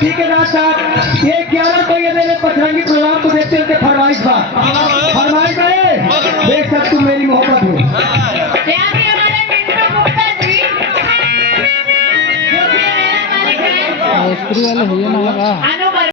ठेकेदार साहब ये 11 को ये मेरे पचरंगी प्रोग्राम को देखते हुए फरमाइश है देख सकते तुम मेरी मोहब्बत हो। वाले हुए ना